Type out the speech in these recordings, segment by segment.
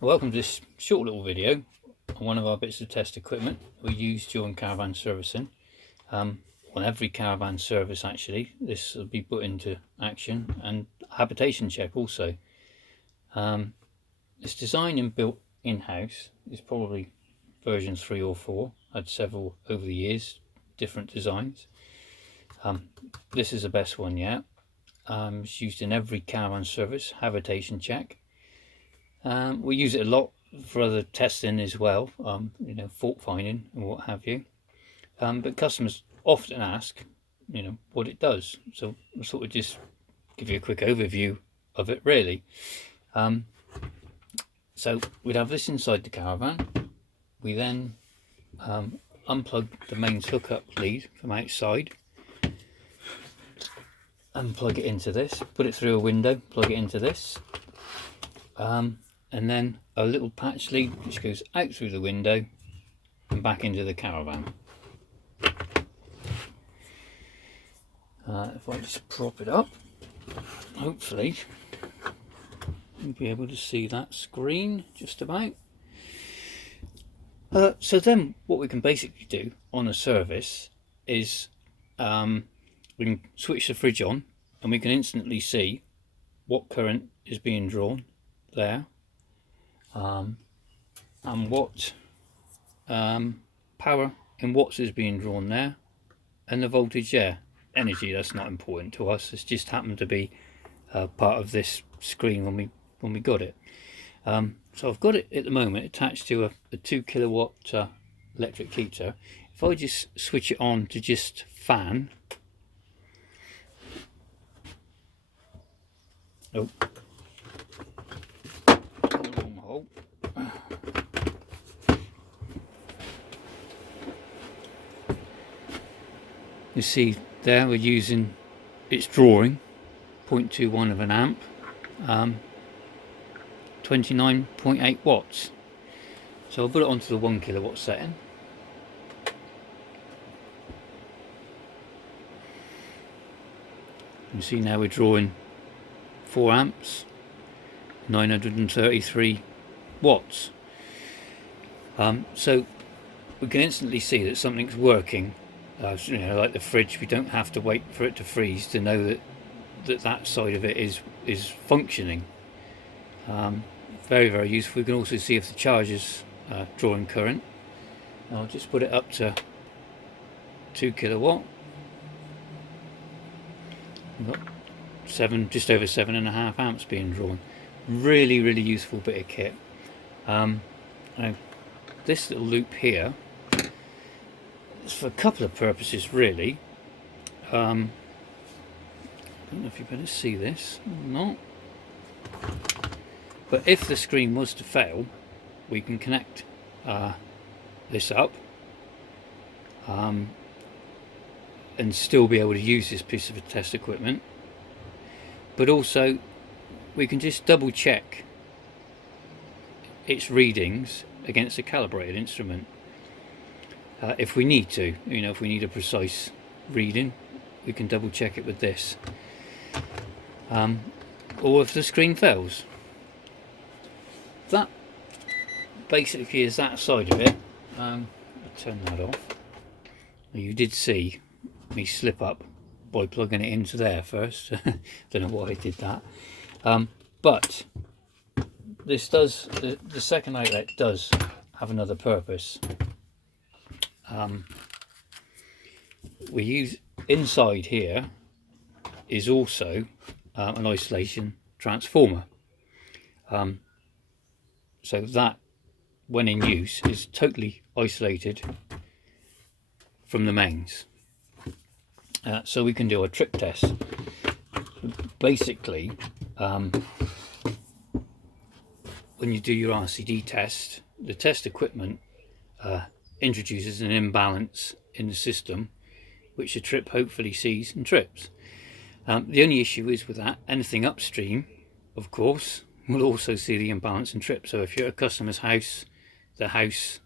Welcome to this short little video on one of our bits of test equipment we use during caravan servicing. On every caravan service actually, this will be put into action, and habitation check also. It's designed and built in-house. It's probably version 3 or 4, had several over the years, different designs. This is the best one yet. It's used in every caravan service, habitation check. We use it a lot for other testing as well, fault finding and what have you. But customers often ask, what it does. So I'll sort of just give you a quick overview of it, really. So we'd have this inside the caravan. We then unplug the mains hookup lead from outside and plug it into this, put it through a window, plug it into this. And then a little patch lead which goes out through the window and back into the caravan. If I just prop it up, hopefully you'll be able to see that screen just about. So then what we can basically do on a service is we can switch the fridge on and we can instantly see what current is being drawn there. And what power in watts is being drawn there, and the voltage there. Energy, that's not important to us, it's just happened to be part of this screen when we got it. So I've got it at the moment attached to a 2 kilowatt electric heater. If I just switch it on to just fan, you see there we're using, it's drawing 0.21 of an amp, 29.8 watts. So I'll put it onto the 1 kilowatt setting. You see now we're drawing 4 amps, 933 watts. So we can instantly see that something's working. Like the fridge, we don't have to wait for it to freeze to know that side of it is functioning. Very, very useful. We can also see if the charge is drawing current. I'll just put it up to 2 kilowatt. We've got just over 7.5 amps being drawn. Really, really useful bit of kit. Now this little loop here, for a couple of purposes really. I don't know if you better see this or not, but if the screen was to fail, we can connect this up and still be able to use this piece of test equipment. But also we can just double check its readings against a calibrated instrument. If we need to, if we need a precise reading, we can double check it with this. Or if the screen fails. That basically is that side of it. I'll turn that off. You did see me slip up by plugging it into there first. Don't know why I did that. But this does, the second outlet does have another purpose. We use inside here is also an isolation transformer. So that, when in use, is totally isolated from the mains. So we can do a trip test. Basically, when you do your RCD test, the test equipment introduces an imbalance in the system, which the trip hopefully sees and trips. The only issue is with that, anything upstream, of course, will also see the imbalance and trip. So if you're at a customer's house, the house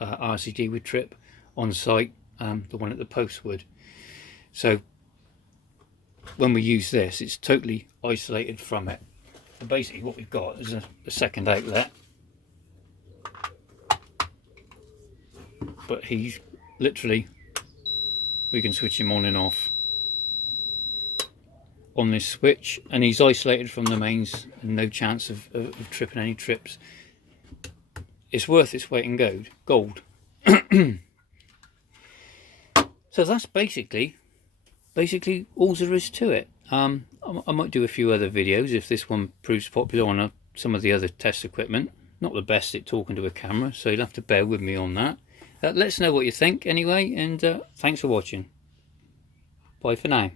RCD would trip on site, the one at the post would. So when we use this, it's totally isolated from it. And basically what we've got is a second outlet but he's literally, we can switch him on and off on this switch, and he's isolated from the mains and no chance of tripping any trips. It's worth its weight in gold. So that's basically all there is to it. I might do a few other videos if this one proves popular on some of the other test equipment. Not the best at talking to a camera, so you'll have to bear with me on that. Let us know what you think anyway, and thanks for watching. Bye for now.